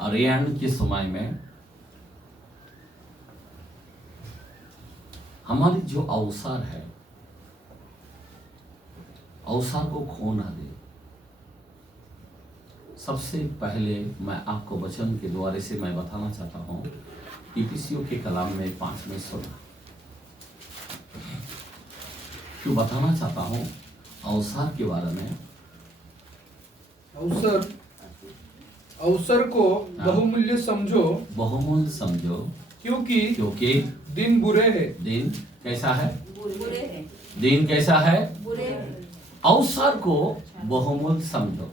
और एंड के समय में हमारी जो अवसर है, अवसर को खो ना दे। सबसे पहले मैं आपको वचन के द्वारे से मैं बताना चाहता हूं, इफिसियों के कलाम में 5वें सूरा, क्यों बताना चाहता हूं अवसर के बारे में। अवसर को बहुमूल्य समझो, बहुमूल्य समझो, क्योंकि दिन बुरे हैं। दिन कैसा है? बुरे हैं। दिन कैसा है? बुरे हैं। अवसर को बहुमूल्य समझो।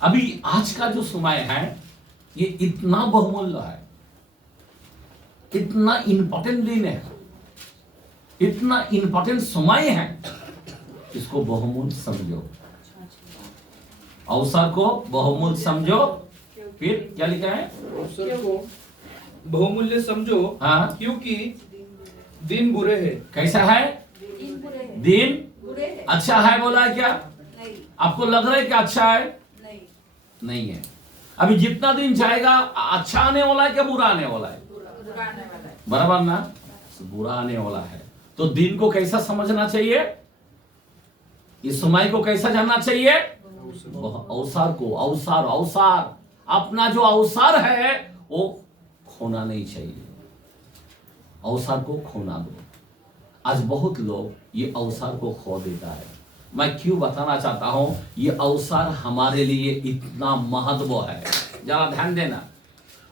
अभी आज का जो समय है ये इतना बहुमूल्य है, इतना इंपॉर्टेंट दिन है, इतना इंपॉर्टेंट समय है, इसको बहुमूल्य समझो। अवसर को बहुमूल्य समझो। फिर क्या लिखा है? अवसर को बहुमूल्य समझो, हाँ, क्योंकि दिन बुरे हैं। कैसा है? दिन बुरे हैं। दिन बुरे हैं। अच्छा है बोला है क्या? नहीं। आपको लग रहा है कि अच्छा है? नहीं। नहीं है। अभी जितना दिन जाएगा अच्छा आने वाला है क्या बुरा आने वाला है? बुरा आने वाला है। बराबर ना? बुरा आने वाला है। तो दिन को कैसा समझना चाहिए? इस समय को कैसा जानना चाहिए? अवसर को, अवसर अपना जो अवसर है वो खोना नहीं चाहिए। अवसर को खोना दो। आज बहुत लोग ये अवसर को खो देता है। मैं क्यों बताना चाहता हूं, ये अवसर हमारे लिए इतना महत्व है। जरा ध्यान देना,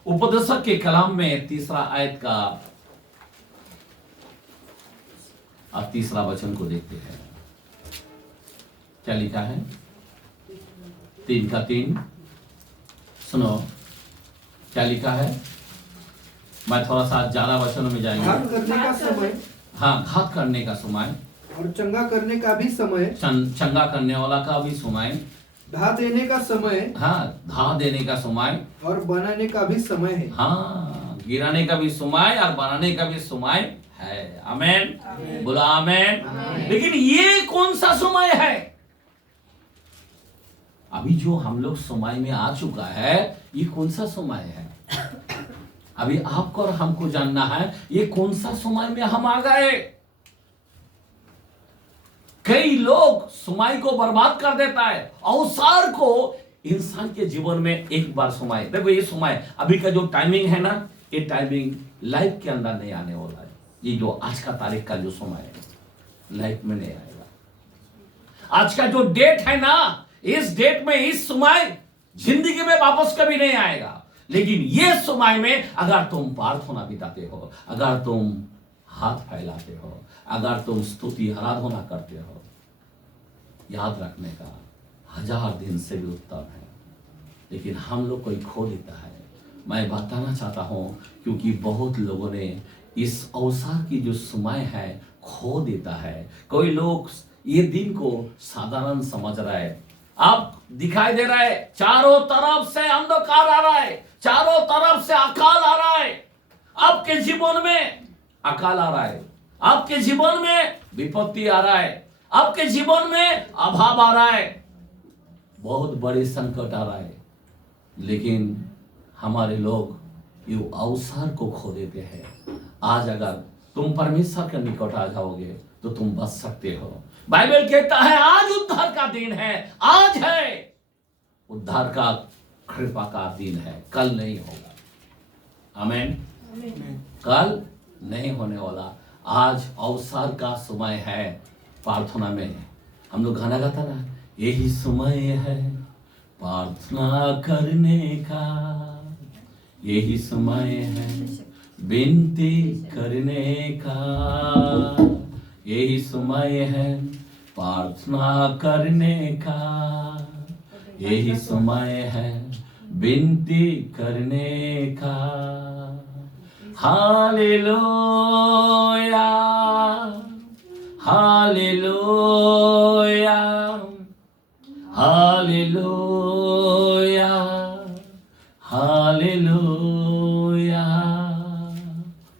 उपदेशक के कलाम में 3 आयत का अब 3 वचन को देखते हैं। क्या लिखा है? 3 का 3 सुनो, क्या लिखा है? मैं थोड़ा सा ज्यादा वचनों में जाएंगे। घात करने का समय हाँ, घात करने का समय और चंगा करने का भी समय, चंगा करने वाला का भी समय, धा देने का समय हाँ, धा देने का समय, और बनाने का भी समय है। हाँ, गिराने का भी समय और बनाने का भी समय है। आमेन, बोला आमेन। लेकिन ये कौन सा समय है? अभी जो हम लोग समय में आ चुका है, ये कौन सा समय है? अभी आपको और हमको जानना है ये कौन सा समय में हम आ गए। कई लोग समय को बर्बाद कर देता है। अवसर को इंसान के जीवन में एक बार समय, देखो ये समय अभी का जो टाइमिंग है ना, ये टाइमिंग लाइफ के अंदर नहीं आने वाला है। ये जो आज का तारीख का जो समय है लाइफ में नहीं आएगा। आज का जो डेट है ना, इस डेट में इस समय जिंदगी में वापस कभी नहीं आएगा। लेकिन ये समय में अगर तुम प्रार्थना बिताते हो, अगर तुम हाथ फैलाते हो, अगर तुम स्तुति आराधना करते हो, याद रखने का 1000 दिन से भी उत्तम है। लेकिन हम लोग कोई खो देता है। मैं बताना चाहता हूं, क्योंकि बहुत लोगों ने इस अवसर की जो समय है खो देता है। कोई लोग ये दिन को साधारण समझ रहा है। अब दिखाई दे रहा है चारों तरफ से अंधकार आ रहा है, चारों तरफ से अकाल आ रहा है। आपके जीवन में अकाल आ रहा है, आपके जीवन में विपत्ति आ रहा है, आपके जीवन में अभाव आ रहा है, बहुत बड़े संकट आ रहा है। लेकिन हमारे लोग ये अवसर को खो देते हैं। आज अगर तुम परमेश्वर के निकट आ जाओगे तो तुम बच सकते हो। बाइबल कहता है आज उद्धार का दिन है, आज है उद्धार का, कृपा का दिन है, कल नहीं होगा। आमीन। कल नहीं होने वाला, आज अवसर का समय है। प्रार्थना में हम लोग गाना गाता ना, यही समय है प्रार्थना करने का, यही समय है विनती करने का, यही समय है प्रार्थना करने का, यही समय है विनती करने का। Hallelujah, hallelujah, hallelujah, hallelujah.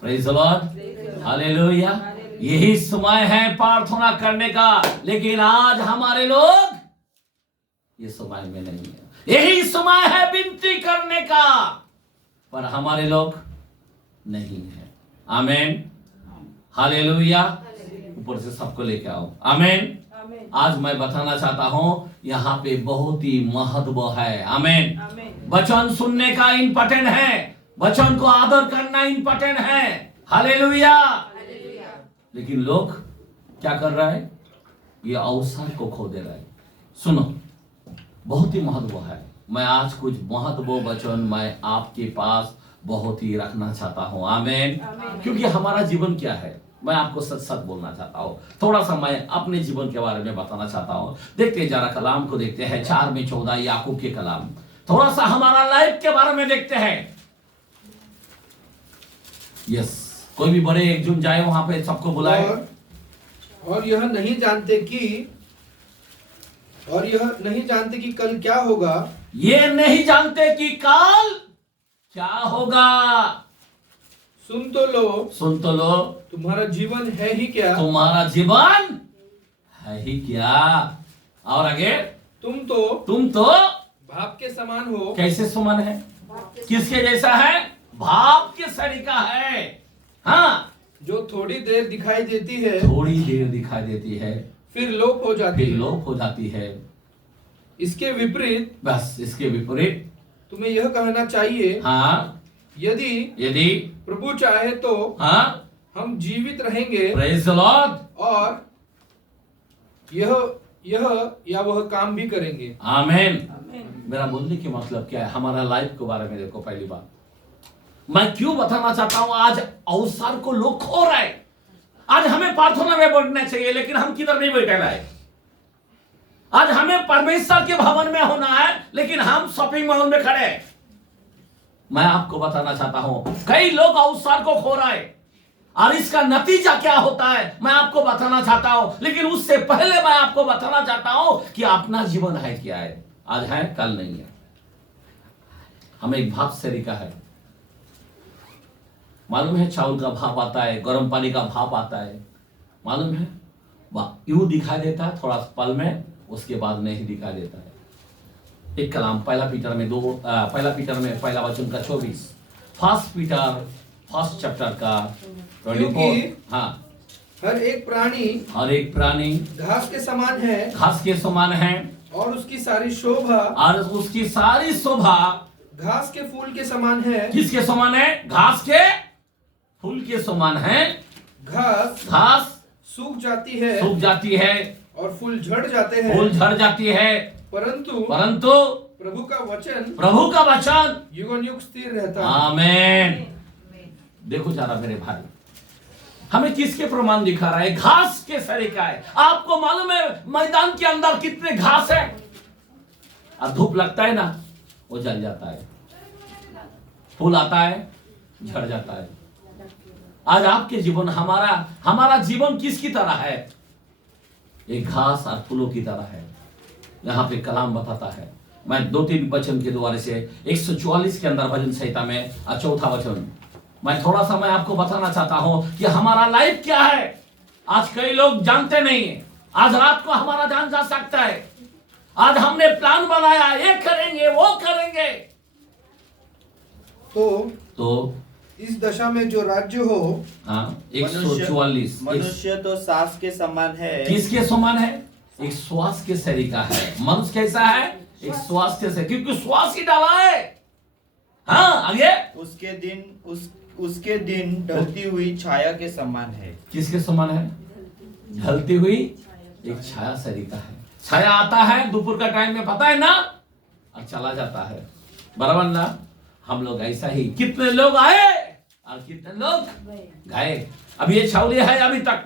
Praise the Lord, hallelujah. यही समय है प्रार्थना करने का, लेकिन आज हमारे लोग ये समय में नहीं है। यही समय है विनती करने का, पर हमारे लोग नहीं है। आमीन, हालेलुया। ऊपर से सबको लेके आओ। आमीन। आज मैं बताना चाहता हूं यहाँ पे बहुत ही महत्व है। आमीन। वचन सुनने का इंपॉर्टेंट है, वचन को आदर करना इंपॉर्टेंट है। हालेलुया। लेकिन लोग क्या कर रहा है, ये अवसर को खो दे रहा है। सुनो, बहुत ही महत्व है। मैं आज कुछ महत्व वचन मैं आपके पास बहुत ही रखना चाहता हूं। आमीन। क्योंकि हमारा जीवन क्या है, मैं आपको सच सच बोलना चाहता हूँ। थोड़ा सा मैं अपने जीवन के बारे में बताना चाहता हूँ। देखते हैं जरा कलाम को, देखते हैं 4:14 याकूब के कलाम। थोड़ा सा हमारा लाइफ के बारे में देखते हैं। यस, कोई भी बड़े एक जून जाए वहां पे सबको बुलाए। और यह नहीं जानते कि कल क्या होगा। ये नहीं जानते कि कल क्या होगा। सुन तो लो, तुम्हारा जीवन है ही क्या। तुम्हारा जीवन है ही क्या। और आगे, तुम तो भाप के समान हो। कैसे समान है, किसके जैसा है, भाप के सरीका है। हाँ, जो थोड़ी देर दिखाई देती है, थोड़ी देर दिखाई देती है, फिर लोप हो जाती है। इसके विपरीत, बस इसके विपरीत तुम्हें यह कहना चाहिए, हाँ, यदि प्रभु चाहे तो हाँ, हम जीवित रहेंगे प्रेज़ द लॉर्ड, और यह या वह काम भी करेंगे। आमीन। मेरा बोलने की मतलब क्या है, हमारा लाइफ के बारे में देखो। पहली बात मैं क्यों बताना चाहता हूं, आज अवसर को लोग खो रहे हैं। आज हमें प्रार्थना में बैठना चाहिए, लेकिन हम किधर नहीं बैठे रहे। आज हमें परमेश्वर के भवन में होना है, लेकिन हम शॉपिंग मॉल में खड़े हैं। मैं आपको बताना चाहता हूं, कई लोग अवसर को खो रहे हैं, और इसका नतीजा क्या होता है मैं आपको बताना चाहता हूं। लेकिन उससे पहले मैं आपको बताना चाहता हूं कि अपना जीवन है क्या है। आज है, कल नहीं है। हमें एक भाप सरीका है। मालूम है, चावल का भाप आता है, गर्म पानी का भाप आता है, मालूम है। यूं दिखाई देता है थोड़ा पल में, उसके बाद नहीं दिखाई देता है। एक कलाम पहला पीटर में पहला वचन का 24, फर्स्ट पीटर फर्स्ट चैप्टर का 24। हाँ, हर एक प्राणी घास के समान है, और उसकी सारी शोभा घास के फूल के समान है। किसके समान है, घास के फूल के समान है। घास सूख जाती है और फूल झड़ जाती है, परंतु प्रभु का वचन युग स्थिर रहता है। आमीन। देखो जरा मेरे भाई, हमें किसके प्रमाण दिखा रहा है, घास के सरीका है। आपको मालूम है मैदान के अंदर कितने घास है, और धूप लगता है ना, वो जल जाता है, फूल आता है, झड़ जाता है। आज आपके जीवन, हमारा जीवन किसकी तरह है, एक घास और फूलों की तरह है। यहाँ पे कलाम बताता है, मैं 2-3 वचन के द्वारा से 144 के अंदर भजन संहिता में 4था वचन, मैं थोड़ा सा मैं आपको बताना चाहता हूं कि हमारा लाइफ क्या है। आज कई लोग जानते नहीं है। आज रात को हमारा जान जा सकता है। आज हमने प्लान बनाया, ये करेंगे वो करेंगे, तो इस दशा में जो राज्य हो, हाँ, 144, मनुष्य तो सांस के समान है। किसके समान है, एक श्वास के सरीका है। मनुष्य कैसा है, एक श्वास के सरीका, क्योंकि श्वास ही डाला है। हाँ, आगे, उसके दिन ढलती हुई छाया के समान है। किसके समान है, ढलती हुई एक छाया सरीका है। छाया आता है दोपहर का टाइम में, पता है ना, और चला जाता है, बराबर ना। हम लोग ऐसा ही, कितने लोग आए और कितने लोग गए। अब ये छावली है अभी तक,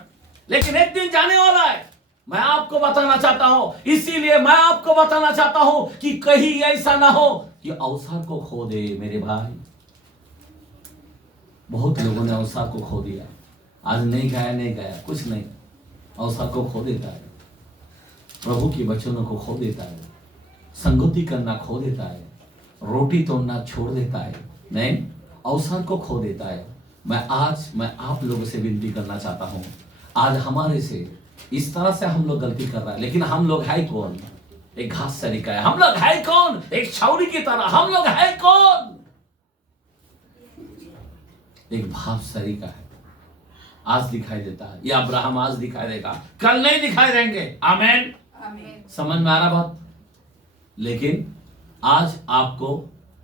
लेकिन एक दिन जाने वाला है। मैं आपको बताना चाहता हूं, इसीलिए मैं आपको बताना चाहता हूं कि कहीं ऐसा ना हो कि अवसर को खो दे। मेरे भाई, बहुत लोगों ने अवसर को खो दिया। आज नहीं गया कुछ नहीं, अवसर को खो देता है, प्रभु के वचनों को खो देता है, संगति करना खो देता है, रोटी तोड़ना छोड़ देता है, नहीं, अवसर को खो देता है। मैं आप लोगों से विनती करना चाहता हूं, आज हमारे से इस तरह से हम लोग गलती कर रहे हैं, लेकिन हम लोग है कौन, एक घास सरीका है। हम लोग है कौन? एक छावनी की तरह हम लोग है कौन? एक भाव सरीका है। आज दिखाई देता है, ये अब्राहम आज दिखाई देगा, कल नहीं दिखाई देंगे। आमेन। आमीन। समझ में आ रहा बात? लेकिन आज आपको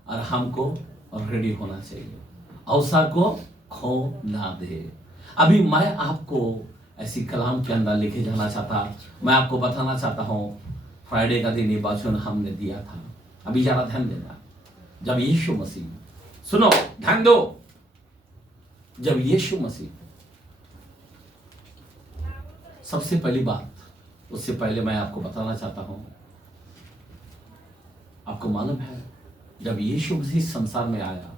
और हमको रेडी होना चाहिए, अवसर को खो ना दे। अभी मैं आपको ऐसी कलाम के अंदर लेके जाना चाहता, मैं आपको बताना चाहता हूँ। फ्राइडे का दिन ये वचन हमने दिया था। अभी जरा ध्यान देना। जब यीशु मसीह, सुनो ध्यान दो, जब यीशु मसीह, सबसे पहली बात, उससे पहले मैं आपको बताना चाहता हूं, आपको मालूम है जब यीशु मसीह संसार में आया,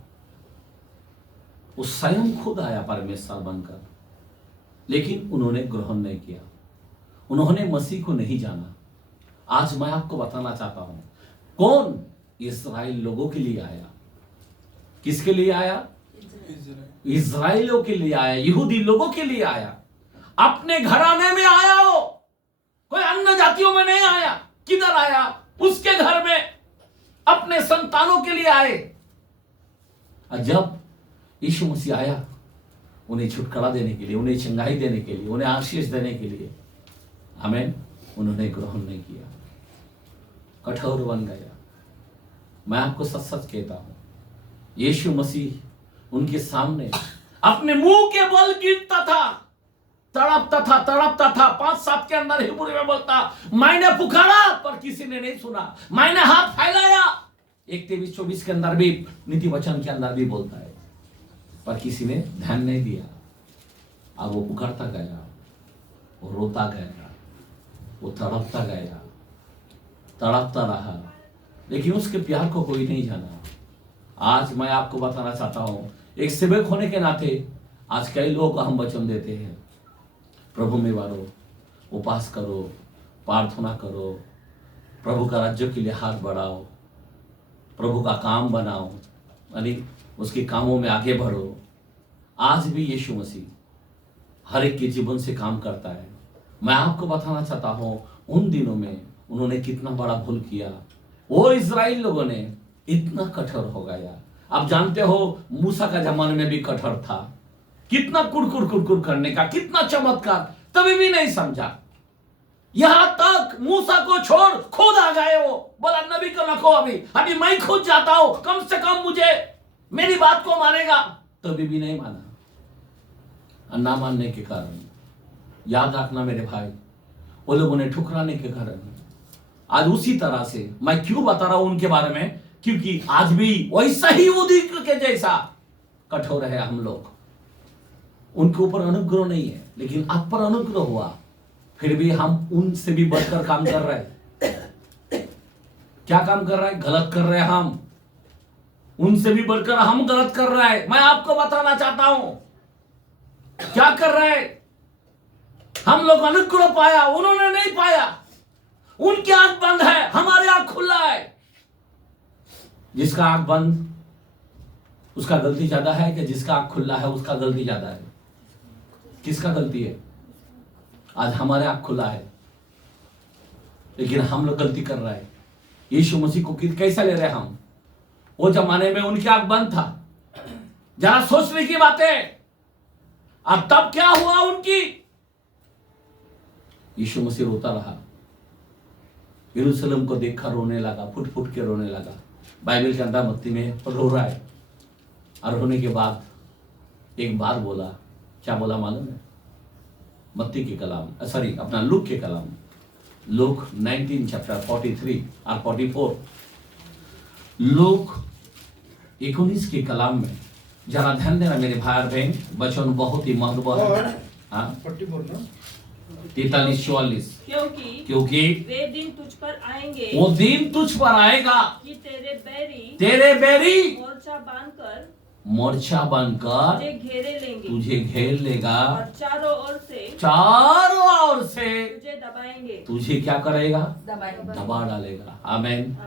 वो स्वयं खुद आया परमेश्वर बनकर, लेकिन उन्होंने ग्रहण नहीं किया, उन्होंने मसीह को नहीं जाना। आज मैं आपको बताना चाहता हूं, कौन इस्राएल लोगों के लिए आया? किसके लिए आया? इस्राएलियों के लिए आया, यहूदी लोगों के लिए आया। अपने घराने में आया, हो कोई अन्य जातियों में नहीं आया। किधर आया? उसके घर में अपने संतानों के लिए आए। और जब यीशु मसीह आया, उन्हें छुटकारा देने के लिए, उन्हें चंगाई देने के लिए, उन्हें आशीष देने के लिए, आमीन, उन्होंने ग्रहण नहीं किया, कठोर बन गया। मैं आपको सच सच कहता हूं, यीशु मसीह उनके सामने अपने मुंह के बल गिरता था, तड़पता था। 5-7 के अंदर हिब्रू में बोलता, मैंने पुकारा पर किसी ने नहीं सुना, मैंने हाथ फैलाया। 1:23-24 के अंदर भी, नीति वचन के अंदर भी बोलता है, पर किसी ने ध्यान नहीं दिया। अब वो पुकारता गया, वो रोता गया, वो तड़पता गया, तड़पता रहा, लेकिन उसके प्यार को कोई नहीं जाना। आज मैं आपको बताना चाहता हूं, एक सेवक होने के नाते आज कई लोगों को हम वचन देते हैं, प्रभु में वालो, उपास करो, प्रार्थना करो, प्रभु का राज्य के लिए हाथ बढ़ाओ, प्रभु का काम बनाओ, यानी उसके कामों में आगे बढ़ो। आज भी यीशु मसीह हर एक के जीवन से काम करता है। मैं आपको बताना चाहता हूं, उन दिनों में उन्होंने कितना बड़ा भूल किया। वो इजराइल लोगों ने इतना कठोर हो गया। आप जानते हो, मूसा का जमाने में भी कठोर था, कितना कुड़कुड़ करने का, कितना चमत्कार, तभी भी नहीं समझा। यहां तक मूसा को छोड़ खुद आ गए। वो बोला, नबी को रखो, अभी मैं खुद जाता हूं, कम से कम मुझे मेरी बात को मानेगा, तभी भी नहीं माना। और ना मानने के कारण, याद रखना मेरे भाई, वो लोगों ने ठुकराने के कारण आज उसी तरह से, मैं क्यों बता रहा हूं उनके बारे में, क्योंकि आज भी वैसा ही यहूदी के जैसा कठोर है हम लोग। उनके ऊपर अनुग्रह नहीं है, लेकिन आप पर अनुग्रह हुआ, फिर भी हम उनसे भी बढ़कर काम कर रहे हैं। क्या काम कर रहे हैं? गलत कर रहे हैं हम, उनसे भी बढ़कर हम गलत कर रहे हैं। मैं आपको बताना चाहता हूं, क्या कर रहे हैं हम लोग? अनुग्रह पाया, उन्होंने नहीं पाया। उनकी आंख बंद है, हमारी आंख खुला है। जिसका आंख बंद, उसका गलती ज्यादा है कि जिसका आंख खुला है उसका गलती ज्यादा है? किसका गलती है? आज हमारे आंख खुला है, लेकिन हम लोग गलती कर रहे हैं। यीशु मसीह को कैसा ले रहे हम? वो जमाने में उनकी आंख बंद था, जरा सोचने की बात है। अब तब क्या हुआ उनकी? यीशु मसीह रोता रहा, यरूशलेम को देखकर रोने लगा, फुट फुट के रोने लगा। बाइबल के अंदर मत्ती में रो रहा है, और रोने के बाद एक बार बोला, क्या बोला मालूम है? मत्ती के कलाम, सॉरी अपना लूक के कलाम, लूक 19 चैप्टर 43 और 44, लूक 19 के कलाम में जरा ध्यान देना मेरे भाई और बहन, वचन बहुत ही महत्वपूर्ण है। हाँ 43-44, क्योंकि वे दिन तुझ पर आएंगे, वो दिन तुझ पर आएगा कि तेरे बैरी मोर्चा बनकर तुझे घेरे लेंगे, तुझे घेर लेगा, और चारों ओर से तुझे दबाएंगे। तुझे क्या करेगा? दबाएंगे। दबा डालेगा। आमीन।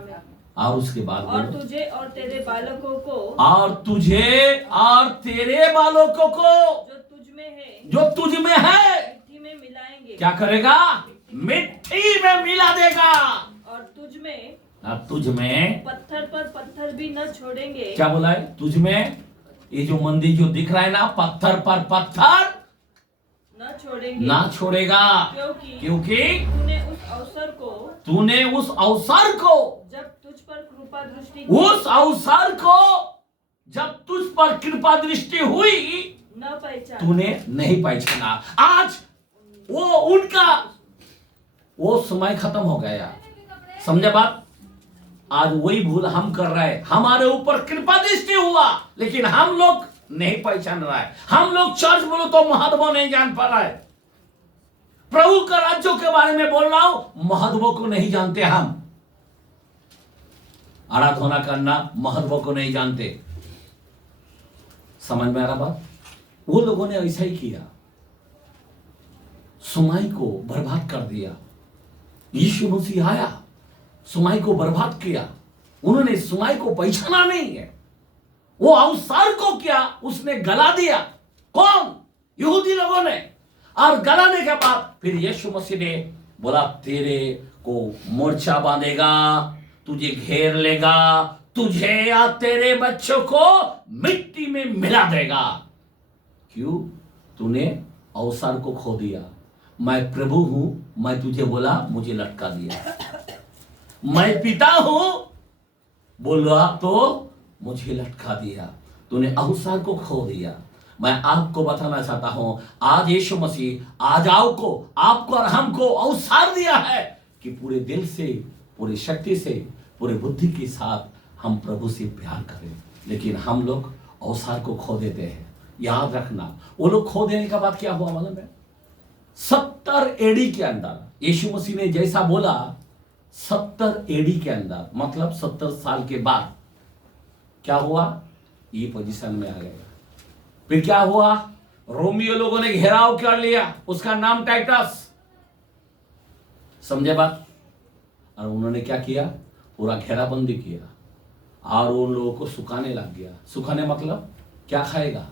और उसके बाद और तुझे और तेरे बालकों को, और तुझे और तेरे बालकों को जो तुझ में है मिट्टी में मिलाएंगे। क्या करेगा? मिट्टी में मिला देगा। और तुझ में पत्थर पर पत्थर भी न छोड़ेंगे। क्या बोला है? तुझ में ये जो मंदिर जो दिख रहा है ना, पत्थर पर पत्थर न छोड़ेंगे, ना छोड़ेगा, क्योंकि तूने उस अवसर को जब तुझ पर कृपा दृष्टि उस अवसर को जब तुझ पर कृपा दृष्टि हुई न पहचाना, तूने नहीं पहचाना। आज वो समय खत्म हो गया। समझे बात? आज वही भूल हम कर रहे हैं। हमारे ऊपर कृपा दृष्टि हुआ, लेकिन हम लोग नहीं पहचान रहा है। हम लोग चर्च बोलो तो महत्व नहीं जान पा रहा है। प्रभु का राज्यों के बारे में बोल रहा हूं, महत्व को नहीं जानते। हम आराधना करना महत्व को नहीं जानते। समझ में आ रहा बात? वो लोगों ने ऐसा ही किया, समय को बर्बाद कर दिया। यीशु मसीह आया, समय को बर्बाद किया। उन्होंने समय को पहचाना नहीं है। वो अवसर को क्या उसने गला दिया। कौन? यहूदी लोगों ने। और गलाने के बाद फिर यीशु मसीह ने बोला, तेरे को मोर्चा बांधेगा, तुझे घेर लेगा, तुझे या तेरे बच्चों को मिट्टी में मिला देगा। क्यों? तूने अवसर को खो दिया। मैं प्रभु हूं, मैं तुझे बोला, मुझे लटका दिया। मैं पिता हूं बोला तो मुझे लटका दिया। तूने अवसर को खो दिया। मैं आपको बताना चाहता हूं, आज यीशु मसीह आज आपको और हमको अवसर दिया है कि पूरे दिल से, पूरी शक्ति से, पूरे बुद्धि के साथ हम प्रभु से प्यार करें। लेकिन हम लोग अवसर को खो देते हैं। याद रखना, वो लोग खो देने का बाद क्या हुआ मालूम है? 70 एडी के अंदर यीशु मसीह ने जैसा बोला, 70 एडी के अंदर मतलब 70 साल के बाद क्या हुआ? ये पोजीशन में आ गया। फिर क्या हुआ? रोमियो लोगों ने घेराव कर लिया, उसका नाम टाइटस। समझे बात? और उन्होंने क्या किया? पूरा घेराबंदी किया और उन लोगों को सुखाने लग गया। सुखाने मतलब क्या खाएगा?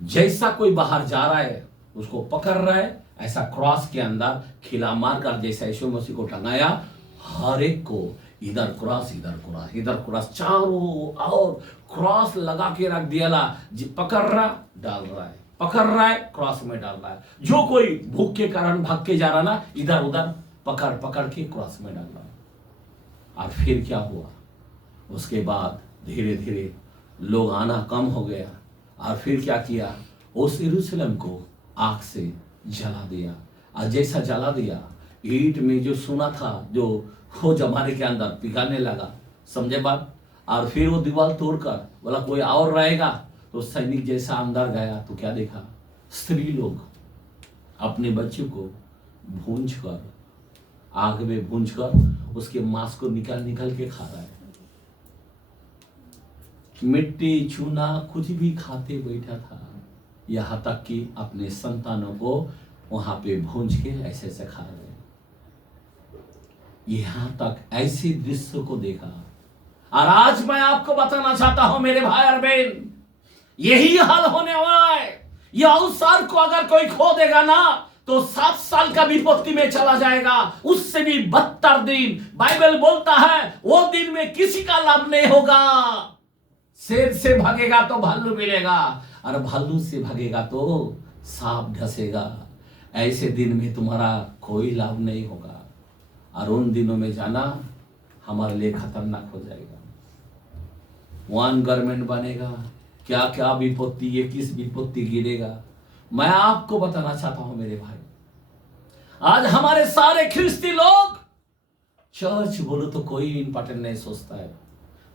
जैसा कोई बाहर जा रहा है उसको पकड़ रहा है, ऐसा क्रॉस के अंदर खिला मारकर जैसा यीशु मसीह को टंगाया, हर एक को इधर क्रॉस, इधर क्रॉस, इधर क्रॉस, चारों और क्रॉस लगा के रख दिया। जी पकड़ रहा डाल रहा है, पकड़ रहा है क्रॉस में डाल रहा है। जो कोई भूख के कारण भाग के जा रहा ना, इधर उधर पकड़ पकड़ के क्रॉस में डाल रहा है। और फिर क्या हुआ? उसके बाद धीरे धीरे लोग आना कम हो गया। और फिर क्या किया? उस यरूशलेम को आग से जला दिया। और जैसा जला दिया, ईंट में जो सुना था, जो वो जमाने के अंदर पिघलने लगा। समझे बात? और फिर वो दीवार तोड़कर बोला कोई और रहेगा। तो सैनिक जैसा अंदर गया तो क्या देखा? स्त्री लोग अपने बच्चों को भूंज कर, आग में भूंज कर उसके मांस को निकाल निकाल के खा रहा है। मिट्टी चूना कुछ भी खाते बैठा था, यहाँ तक कि अपने संतानों को वहां पे भूंज के ऐसे ऐसे खा रहे। यहां तक ऐसे दृश्य को देखा। और आज मैं आपको बताना चाहता हूं मेरे भाई और बहन, यही हाल होने वाला है। यह अवसर को अगर कोई खो देगा ना, तो 7 साल का विपत्ति में चला जाएगा। उससे भी 72 दिन बाइबल बोलता है वो दिन में किसी का लाभ नहीं होगा। शेर से भागेगा तो भालू मिलेगा, और भालू से भागेगा तो सांप ढसेगा। ऐसे दिन में तुम्हारा कोई लाभ नहीं होगा। और उन दिनों में जाना हमारे लिए खतरनाक हो जाएगा। वन गवर्नमेंट बनेगा, क्या क्या विपत्ति, ये किस विपत्ति गिरेगा। मैं आपको बताना चाहता हूं मेरे भाई, आज हमारे सारे ख्रिस्ती लोग चर्च बोलो तो कोई इंपॉर्टेंट नहीं सोचता है,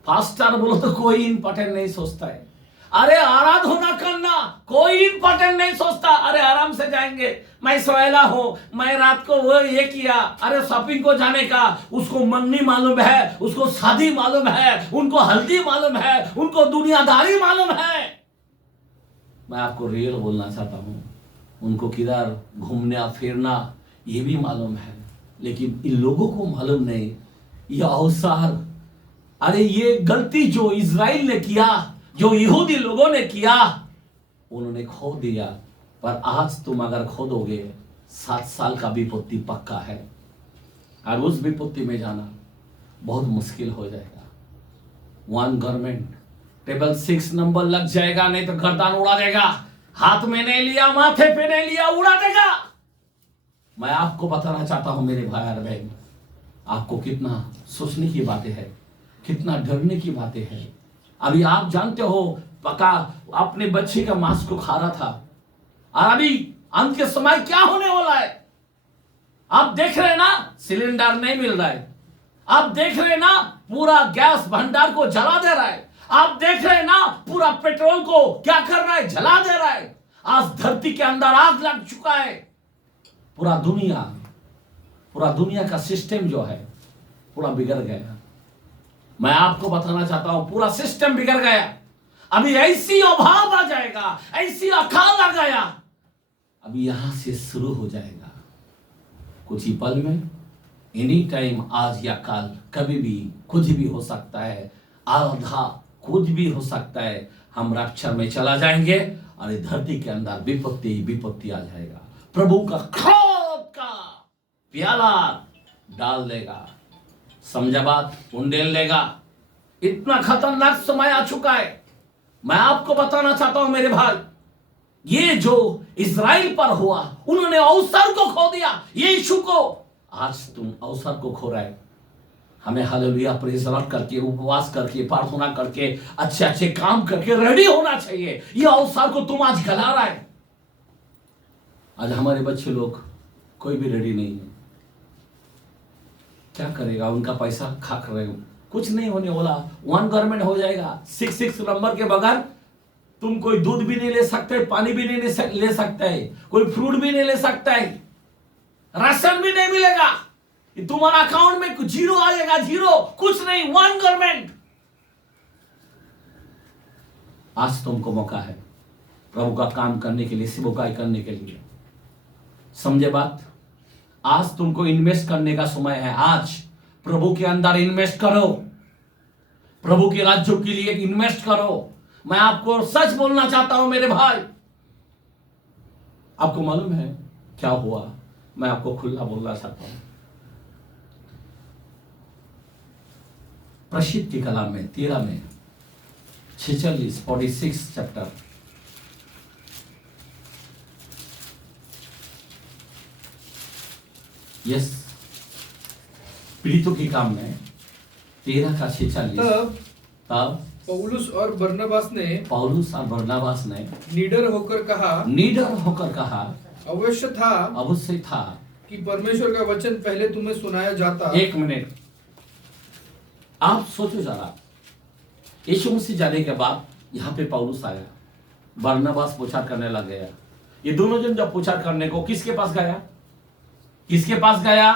पास्टर बोलो तो कोई इंपॉर्टेंट नहीं सोचता है, अरे आराधना करना कोई इंपॉर्टेंट नहीं सोचता। अरे आराम से जाएंगे, मैं सोएला हूं, मैं रात को वो ये किया, अरे शॉपिंग को जाने का, उसको मंगनी मालूम है, उसको शादी मालूम है, उनको हल्दी मालूम है, उनको दुनियादारी मालूम है। मैं आपको रियल बोलना चाहता हूं, उनको किधर घूमना फिरना ये भी मालूम है, लेकिन इन लोगों को मालूम नहीं यह अवसर। अरे ये गलती जो इजराइल ने किया, जो यहूदी लोगों ने किया, उन्होंने खो दिया। पर आज तुम अगर खो दोगे, 7 साल का विपत्ति पक्का है। और उस विपत्ति में जाना, बहुत मुश्किल हो जाएगा। 1 गवर्नमेंट टेबल 6 नंबर लग जाएगा, नहीं तो गर्दन उड़ा देगा। हाथ में नहीं लिया, माथे पे नहीं लिया, उड़ा देगा। मैं आपको बताना चाहता हूं मेरे भाई और बहन, आपको कितना सोचने की बातें हैं, कितना डरने की बातें हैं। अभी आप जानते हो पका अपने बच्चे का मांस को खा रहा था, और अभी अंत के समय क्या होने वाला है आप देख रहे हैं ना। सिलेंडर नहीं मिल रहा है, आप देख रहे हैं ना पूरा गैस भंडार को जला दे रहा है, आप देख रहे हैं ना पूरा पेट्रोल को क्या कर रहा है, जला दे रहा है। आज धरती के अंदर आग लग चुका है। पूरा दुनिया का सिस्टम जो है पूरा बिगड़ गया। मैं आपको बताना चाहता हूं पूरा सिस्टम बिगड़ गया। अभी ऐसी अभाव आ जाएगा, ऐसी अकाल आ गया, अभी यहां से शुरू हो जाएगा कुछ ही पल में। एनी टाइम, आज या कल, कभी भी कुछ भी हो सकता है। आधा कुछ भी हो सकता है। हम रक्षण में चला जाएंगे और इस धरती के अंदर विपत्ति ही विपत्ति आ जाएगा। प्रभु का क्रोध का प्याला डाल देगा, समझा बात, उंडेल देगा। इतना खतरनाक समय आ चुका है। मैं आपको बताना चाहता हूं मेरे भाई, ये जो इज़राइल पर हुआ, उन्होंने अवसर को खो दिया, यीशु को। आज तुम अवसर को खो रहे। हमें हालेलुया प्रेज़ लॉर्ड करके, उपवास करके, प्रार्थना करके, अच्छे अच्छे काम करके रेडी होना चाहिए। ये अवसर को तुम आज गला रहा है। आज हमारे बच्चे लोग कोई भी रेडी नहीं है। क्या करेगा, उनका पैसा खा कर रहे हो, कुछ नहीं होने वाला। 1 गवर्नमेंट हो जाएगा। 6 नंबर के बगैर तुम कोई दूध भी नहीं ले सकते, पानी भी नहीं ले सकते है, कोई फ्रूट भी नहीं ले सकता है, राशन भी नहीं मिलेगा। तुम्हारा अकाउंट में कुछ जीरो आ जाएगा, जीरो, कुछ नहीं। 1 गवर्नमेंट। आज तुमको मौका है प्रभु का काम करने के लिए, सेवकाई करने के लिए। समझे बात? आज तुमको इन्वेस्ट करने का समय है। आज प्रभु के अंदर इन्वेस्ट करो, प्रभु के राज्यों के लिए इन्वेस्ट करो। मैं आपको सच बोलना चाहता हूं मेरे भाई। आपको मालूम है क्या हुआ? मैं आपको खुला बोलना चाहता हूं। प्रसिद्ध की कलाम में 13 में 46 चैप्टर, यस, पीड़ितों के काम में 13 का 46। तब पौलुस और बरनबास ने निडर होकर कहा, अवश्य था कि परमेश्वर का वचन पहले तुम्हें सुनाया जाता। 1 मिनट, आप सोचो जरा। यीशु मसीह जाने के बाद यहाँ पे पौलुस आया, बरनबास प्रचार करने लग गया। ये दोनों जन जब प्रचार करने को किसके पास गया? किसके पास गया?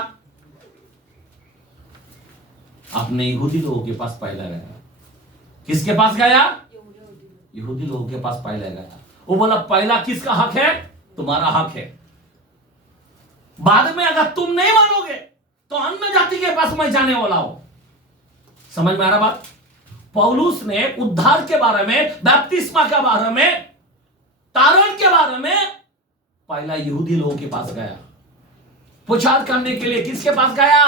अपने यहूदी लोगों के पास पहले गया। किसके पास गया? यहूदी लोगों के पास पहले गया। वो बोला पहला किसका हक है? तुम्हारा हक है। बाद में अगर तुम नहीं मानोगे तो अन्य जाति के पास मैं जाने वाला हूं। समझ में आ रहा बात? पौलुस ने उद्धार के बारे में, बपतिस्मा के बारे में, तारण के बारे में पहला यहूदी लोगों के पास गया। प्रचार करने के लिए किसके पास गया?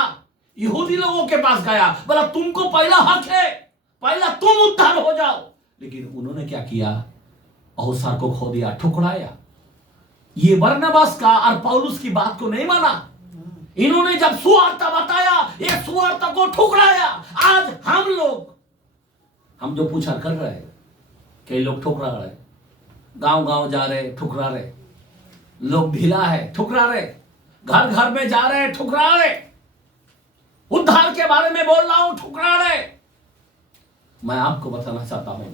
यहूदी लोगों के पास गया। बोला तुमको पहला हक है, पहला तुम उद्धार हो जाओ। लेकिन उन्होंने क्या किया? अवसर को खो दिया, ठुकराया। ये बरनबास का और पौलुस की बात को नहीं माना। इन्होंने जब सुवार्ता बताया, ये सुवार्ता को ठुकराया। आज हम जो प्रचार कर रहे हैं, कई लोग ठुकरा रहे, गांव जा रहे, ठुकरा रहे, लोग ढीला है, ठुकरा रहे, घर में जा रहे, ठुकरा रहे, उद्धार के बारे में बोल रहा हूं, ठुकरा रहे। मैं आपको बताना चाहता हूं,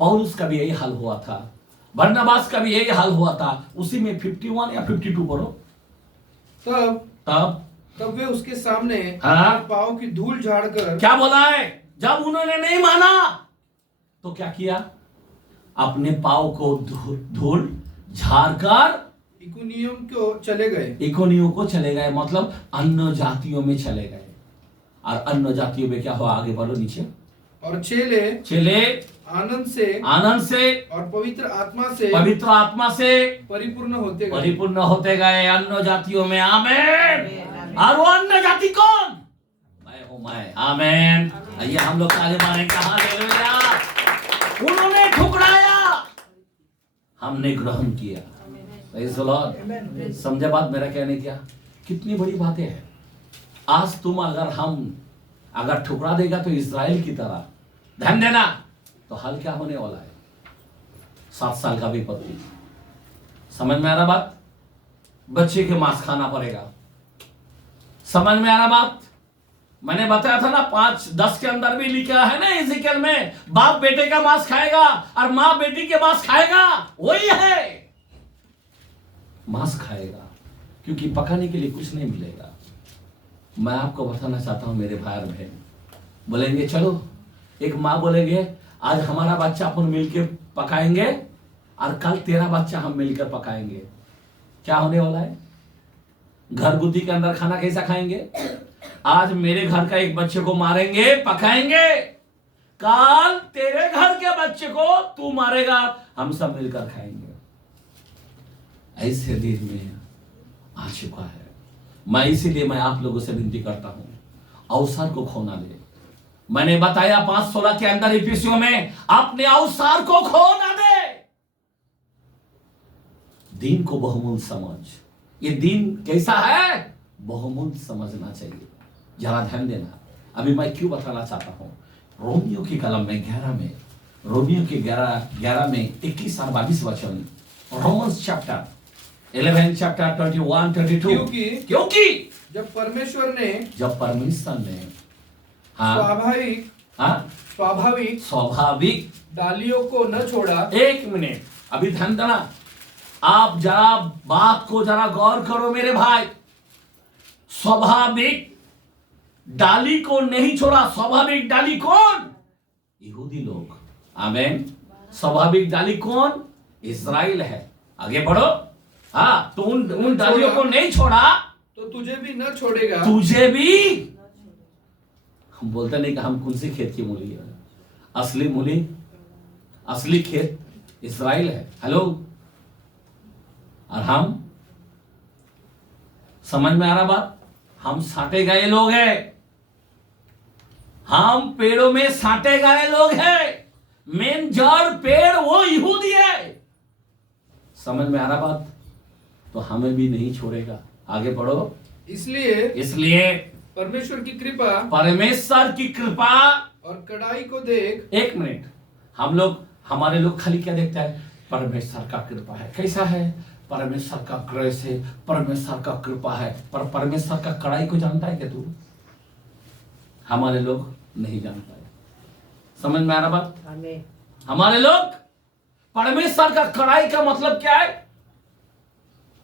पौलुस का भी यही हाल हुआ था, बरनबास का भी यही हाल हुआ था। उसी में 51 या 52 पढ़ो। तब वे उसके सामने पांव की धूल झाड़कर, क्या बोला है? जब उन्होंने नहीं माना तो क्या किया? अपने पांव को धूल झाड़कर इकोनियम को चले गए। मतलब अन्य जातियों में चले गए। और अन्य जातियों में क्या हुआ? आगे बढ़ो नीचे। और चेले आनंद से और पवित्र आत्मा से परिपूर्ण होते गए अन्य जातियों में। आमीन। और वो अन्य जाति कौन? मैं हूं मैं। आमेन। आइए हम लोग ताली मारें, कहा हालेलुया। उन्होंने ठुकराया, हमने ग्रहण किया। Praise the Lord. समझे बात मेरा कहने क्या? कितनी बड़ी बातें हैं। आज तुम अगर ठुकरा देगा तो इस्राएल की तरह, ध्यान देना, तो हाल क्या होने वाला है? 7 साल का विपत्ति। समझ में आ रहा बात? बच्चे के मांस खाना पड़ेगा। समझ में आ रहा बात? मैंने बताया था ना 5:10 के अंदर भी लिखा है ना इज़िकियल में, बाप बेटे का मांस खाएगा और मां बेटी के मांस खाएगा। वही है, मांस खाएगा, क्योंकि पकाने के लिए कुछ नहीं मिलेगा। मैं आपको बताना चाहता हूं मेरे भाई और बहन, बोलेंगे चलो, एक माँ बोलेंगे आज हमारा बच्चा अपन मिलकर पकाएंगे और कल तेरा बच्चा हम मिलकर पकाएंगे। क्या होने वाला है? घर गुदी के अंदर खाना कैसा खाएंगे? आज मेरे घर का एक बच्चे को मारेंगे, पकाएंगे, कल तेरे घर के बच्चे को तू मारेगा, हम सब मिलकर खाएंगे। ऐसे दिन में आ चुका है। इसीलिए मैं आप लोगों से विनती करता हूं, अवसर को खोना दे। मैंने बताया 5:16 के अंदर इफिसियों में, अपने अवसर को खो ना दे। दिन को बहुमूल्य समझ। ये दिन कैसा है? बहुमूल्य समझना चाहिए। जरा ध्यान देना। अभी मैं क्यों बताना चाहता हूं, रोमियो की कलम में 11 में, रोमियो के 11 में 21 और 22 वचन, रोमन्स चैप्टर 11 चैप्टर 21 32। क्योंकि जब परमेश्वर ने स्वाभाविक डालियों को न छोड़ा। एक मिनट, अभी ध्यान देना। आप जरा बात को जरा गौर करो मेरे भाई। स्वाभाविक डाली को नहीं छोड़ा। स्वाभाविक डाली कौन? यहूदी लोग। आमीन। स्वाभाविक डाली कौन? इस्राएल है। आगे बढ़ो। हाँ, तो उन डालियों को नहीं छोड़ा तो तुझे भी न छोड़ेगा। तुझे भी। हम बोलते नहीं कि हम कौन सी खेत की मूली है। असली मूली, असली खेत इस्राएल है। हेलो। और हम, समझ में आ रहा बात? हम साटे गए लोग हैं। हम पेड़ों में साटे गए लोग हैं। मेन जड़ पेड़ वो यहूदी है। समझ में आ रहा बात? तो हमें भी नहीं छोड़ेगा। आगे बढ़ो। इसलिए परमेश्वर की कृपा और कड़ाई को देख। एक मिनट, हमारे लोग खाली क्या देखता है? परमेश्वर का कृपा है। कैसा है? परमेश्वर का ग्रेस है, परमेश्वर का कृपा है। पर परमेश्वर का कड़ाई को जानता है क्या तू? हमारे लोग नहीं जानता है। समझ में आ रहा बात? हमारे लोग परमेश्वर का कड़ाई का मतलब क्या है?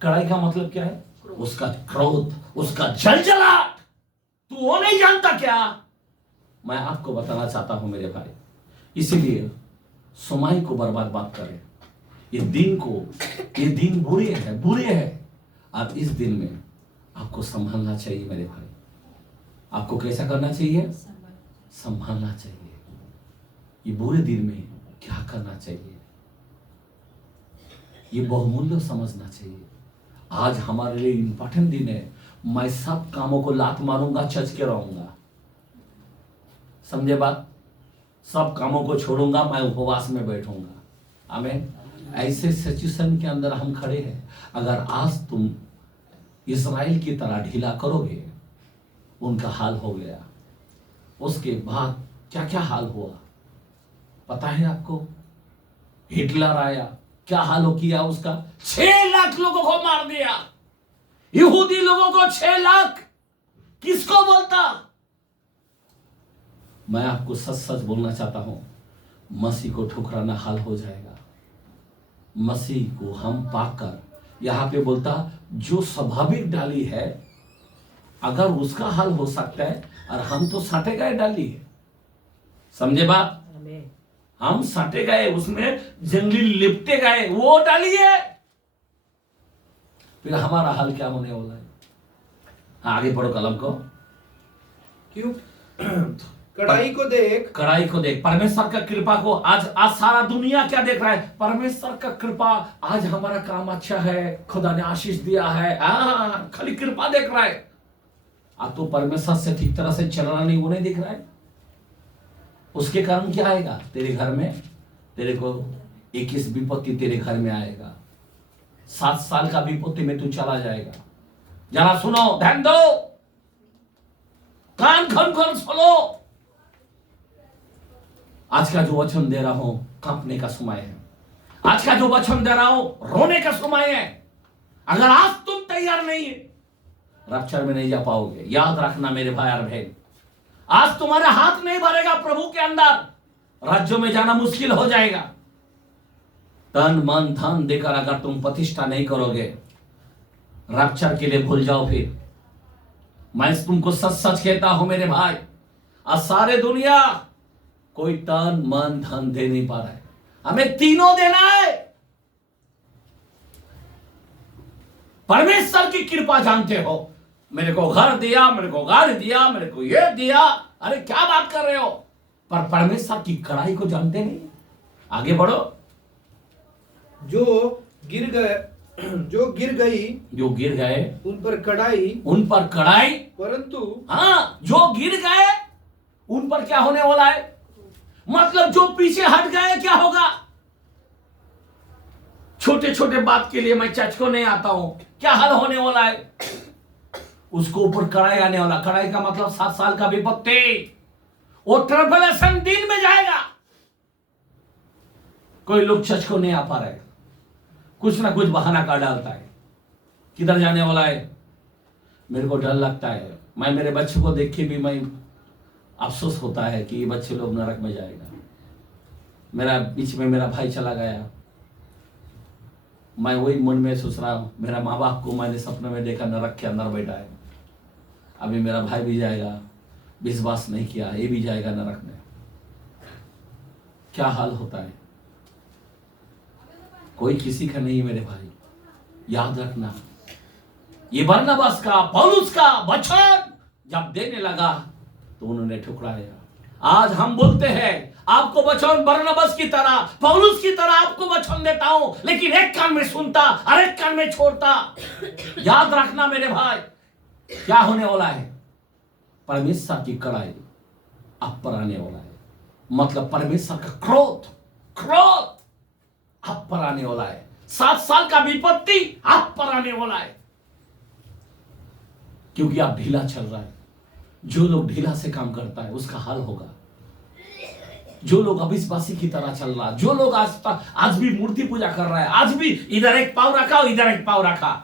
कड़ाई का मतलब क्या है? उसका क्रोध, उसका जलजलाहट। तू वो नहीं जानता क्या? मैं आपको बताना चाहता हूं मेरे भाई। इसीलिए समय को बर्बाद मत करें। ये दिन बुरे हैं। अब इस दिन में आपको संभालना चाहिए मेरे भाई। आपको कैसा करना चाहिए? संभालना चाहिए। ये बुरे दिन में क्या करना चाहिए, ये बहुमूल्य समझना चाहिए। आज हमारे लिए इंपॉर्टेंट दिन है। मैं सब कामों को लात मारूंगा, चच के रहूंगा। समझे बात? सब कामों को छोड़ूंगा, मैं उपवास में बैठूंगा। आमीन। ऐसे सिचुएशन के अंदर हम खड़े हैं। अगर आज तुम इस्राएल की तरह ढीला करोगे, उनका हाल हो गया। उसके बाद क्या क्या हाल हुआ पता है आपको? हिटलर आया, क्या हाल हो किया उसका? 6 लाख लोगों को मार दिया। यहूदी लोगों को 6 लाख किसको बोलता? मैं आपको सच सच बोलना चाहता हूं, मसीह को ठुकराना हाल हो जाएगा। मसीह को हम पाकर, यहां पे बोलता जो स्वाभाविक डाली है, अगर उसका हाल हो सकता है, और हम तो साटे गए डाली है। समझे बात? हम साटे गए, उसमें जंगली लिपटे गए, वो डाली है। फिर हमारा हाल क्या होने वाला है? आगे पढ़ो कलम को। क्यों? कड़ाई को देख परमेश्वर का कृपा को। आज सारा दुनिया क्या देख रहा है? परमेश्वर का कृपा। आज हमारा काम अच्छा है, खुदा ने आशीष दिया है, खाली कृपा देख रहा है। अब तो परमेश्वर से ठीक तरह से चल रहा नहीं, वो नहीं दिख रहा है। उसके कारण क्या आएगा तेरे घर में? तेरे को 21 विपत्ति तेरे घर में आएगा। 7 साल का विपत्ति में तू चला जाएगा। जरा सुनो, ध्यान दो, कान खोल खोल सुनो। आज का जो वचन दे रहा हूं कांपने का समय है। आज का जो वचन दे रहा हूं रोने का समय है। अगर आज तुम तैयार नहीं है, रैप्चर में नहीं जा पाओगे। याद रखना मेरे भाई और बहन, आज तुम्हारा हाथ नहीं भरेगा प्रभु के अंदर, राज्यों में जाना मुश्किल हो जाएगा। तन मन धन देकर अगर तुम प्रतिष्ठा नहीं करोगे, रैप्चर के लिए भूल जाओ। फिर मैं तुमको सच सच कहता हूं मेरे भाई, आज सारे दुनिया कोई तन मन धन दे नहीं पा रहा है। हमें तीनों देना है। परमेश्वर की कृपा जानते हो, मेरे को घर दिया, मेरे को गाड़ी दिया, मेरे को ये दिया, अरे क्या बात कर रहे हो? पर परमेश्वर की कड़ाई को जानते नहीं। आगे बढ़ो। जो गिर गए उन पर कड़ाई, परंतु हाँ, जो गिर गए उन पर क्या होने वाला है? मतलब जो पीछे हट गए क्या होगा? छोटे छोटे बात के लिए मैं चर्च को नहीं आता हूं, क्या हाल होने वाला है? उसको ऊपर कड़ाई आने वाला। कड़ाई का मतलब 7 साल का विपत्ति, वो ट्रिबुलेशन दिन में जाएगा। कोई लोग चर्च को नहीं आ पा रहे, कुछ ना कुछ बहाना कर डालता है। किधर जाने वाला है? मेरे को डर लगता है। मैं मेरे बच्चे को देख के भी मैं अफसोस होता है कि ये बच्चे लोग नरक में जाएगा। मेरा बीच में मेरा भाई चला गया, मैं वही मन में सोच रहा हूं, मेरा माँ बाप को मैंने सपने में देखा नरक के अंदर बैठा है। अभी मेरा भाई भी जाएगा, विश्वास नहीं किया, ये भी जाएगा नरक में। क्या हाल होता है? कोई किसी का नहीं मेरे भाई। याद रखना, ये बरनबास का, पौलुस का वचन जब देने लगा तो उन्होंने ठुकराया। आज हम बोलते हैं आपको वचन बरनबास की तरह, पौलुस की तरह आपको वचन देता हूं, लेकिन एक कान में सुनता और एक कान में छोड़ता। याद रखना मेरे भाई, क्या होने वाला है? परमेश्वर की कड़ाई आप पर आने वाला है। मतलब परमेश्वर का क्रोध आप पर आने वाला है। 7 साल का विपत्ति आप पर आने वाला है, क्योंकि आप ढीला चल रहा है। जो लोग ढीला से काम करता है उसका हाल होगा। जो लोग अविश्वासी की तरह चल रहा, जो लोग आज भी मूर्ति पूजा कर रहा है, आज भी इधर एक पाँव रखा इधर एक पाँव रखा,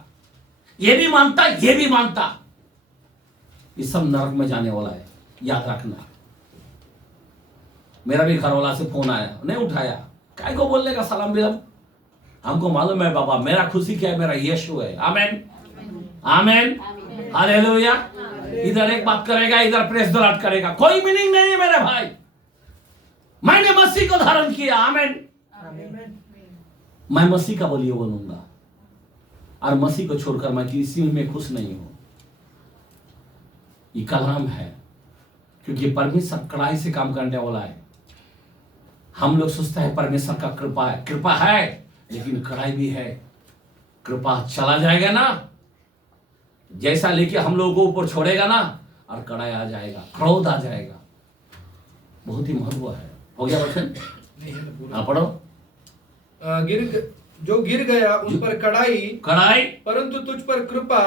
ये भी मानता ये भी मानता, ये सब नरक में जाने वाला है। याद रखना। मेरा भी घर वाला से फोन आया, नहीं उठाया, काय को बोलने का सलाम बिलम। हमको मालूम है बाबा, मेरा खुशी क्या है? मेरा यीशु है। आमेन आमेन हालेलुया। इधर एक बात करेगा, इधर प्रेस द लॉर्ड करेगा, कोई मीनिंग नहीं है मेरे भाई। मैंने मसीह को धारण किया। आमेन। मैं मसीह का बोलिए बोलूंगा, और मसीह को छोड़कर मैं किसी में खुश नहीं हूं। ये कलाम है, क्योंकि परमेश्वर कड़ाई से काम करने वाला है। हम लोग सोचते हैं परमेश्वर का कृपा है, लेकिन कड़ाई भी है। कृपा चला जाएगा ना, जैसा लेके हम लोगों को ऊपर छोड़ेगा ना, और कड़ाई आ जाएगा, क्रोध आ जाएगा। बहुत ही महत्व है। हो गया वचन? पढ़ो। जो गिर गया उन पर कड़ाई, परंतु तुझ पर कृपा,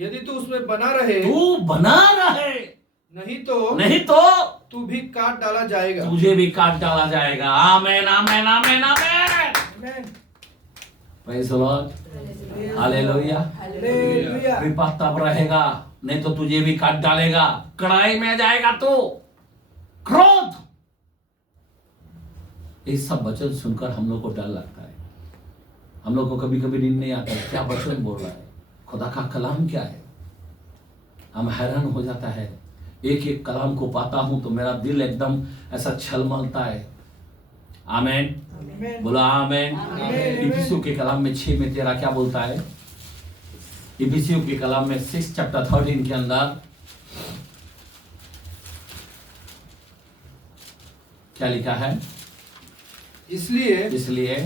यदि तू उसमें बना रहे, नहीं तो तू भी काट डाला जाएगा, तुझे भी काट डाला जाएगा। Amen amen amen amen. Praise the Lord. Hallelujah. कृपा तब रहेगा, नहीं तो तुझे भी काट डालेगा, कड़ाई में जाएगा तो। क्रोध, ये सब वचन सुनकर हम लोग को डर लगता है। हम लोग को कभी कभी नींद नहीं आता है, क्या वचन बोल रहा है, खुदा का कलाम क्या है। हम हैरान हो जाता है। एक एक कलाम को पाता हूं तो मेरा दिल एकदम ऐसा छलमलता है। आमेन बोलो आमेन। इफिसियों के कलाम में 6 में 13 क्या बोलता है? इफिसियों के कलाम में 6 चैप्टर 13 के अंदर क्या लिखा है? इसलिए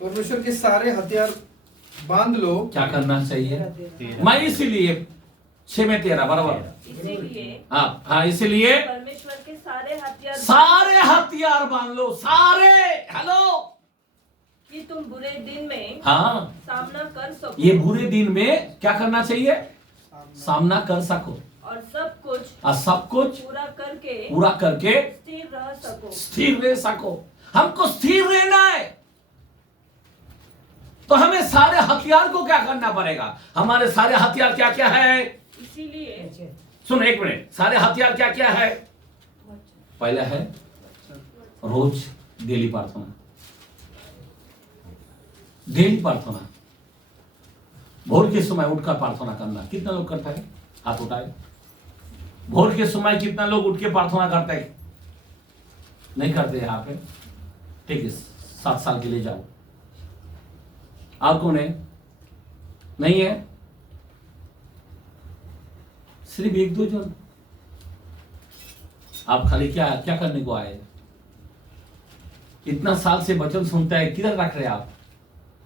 परमेश्वर के सारे हथियार बांध लो। क्या करना चाहिए? मैं इसलिए 6 में 13 बराबर। इसीलिए हाँ इसीलिए परमेश्वर के सारे हथियार बांध लो, सारे। हेलो, कि तुम बुरे दिन में हाँ सामना कर सको। ये बुरे दिन में क्या करना चाहिए? सामना कर सको और सब कुछ और सब कुछ पूरा करके स्थिर रह सको। हमको स्थिर रहना है तो हमें सारे हथियार को क्या करना पड़ेगा? हमारे सारे हथियार क्या क्या है? इसीलिए सुन एक मिनट, सारे हथियार क्या क्या है? पहला है रोज डेली प्रार्थना। डेली प्रार्थना, भोर के समय उठकर प्रार्थना करना। कितना लोग करता है? हाथ उठाए। भोर के समय कितना लोग उठ के प्रार्थना करते हैं? नहीं करते यहाँ पे? ठीक है, 7 साल के लिए जाओ। और कौन है? नहीं है? सिर्फ 1-2 जन। आप खाली क्या क्या करने को आए? इतना साल से वचन सुनता है, किधर रख रहे आप?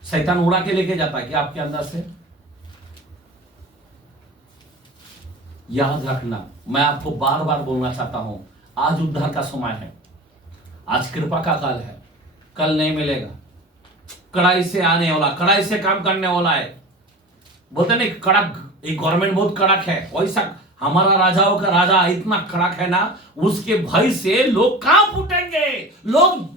शैतान उड़ा के लेके जाता है क्या आपके अंदर से? याद रखना, मैं आपको बार बार बोलना चाहता हूं, आज उद्धार का समय है, आज कृपा का काल है, कल नहीं मिलेगा। कड़ाई से आने वाला, कड़ाई से काम करने वाला है। बोलते नहीं कड़क, ये गवर्नमेंट बहुत कड़क है, वैसा हमारा राजाओं का राजा इतना कड़क है ना, उसके भय से लोग कांप उठेंगे। लोग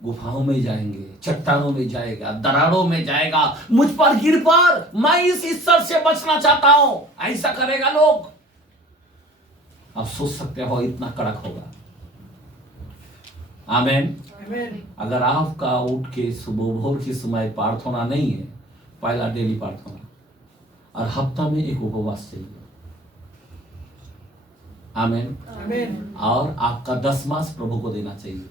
गुफाओं में जाएंगे, चट्टानों में जाएगा, दरारों में जाएगा, मुझ पर गिर पर, मैं इस ईश्वर से बचना चाहता हूं, ऐसा करेगा लोग। आप सोच सकते हो इतना कड़क होगा। आमेन। अगर आपका उठ के सुबह भोर की समय प्रार्थना नहीं है, पहला डेली प्रार्थना, और हफ्ता में एक उपवास चाहिए। आमेन। और आपका 10 मास प्रभु को देना चाहिए।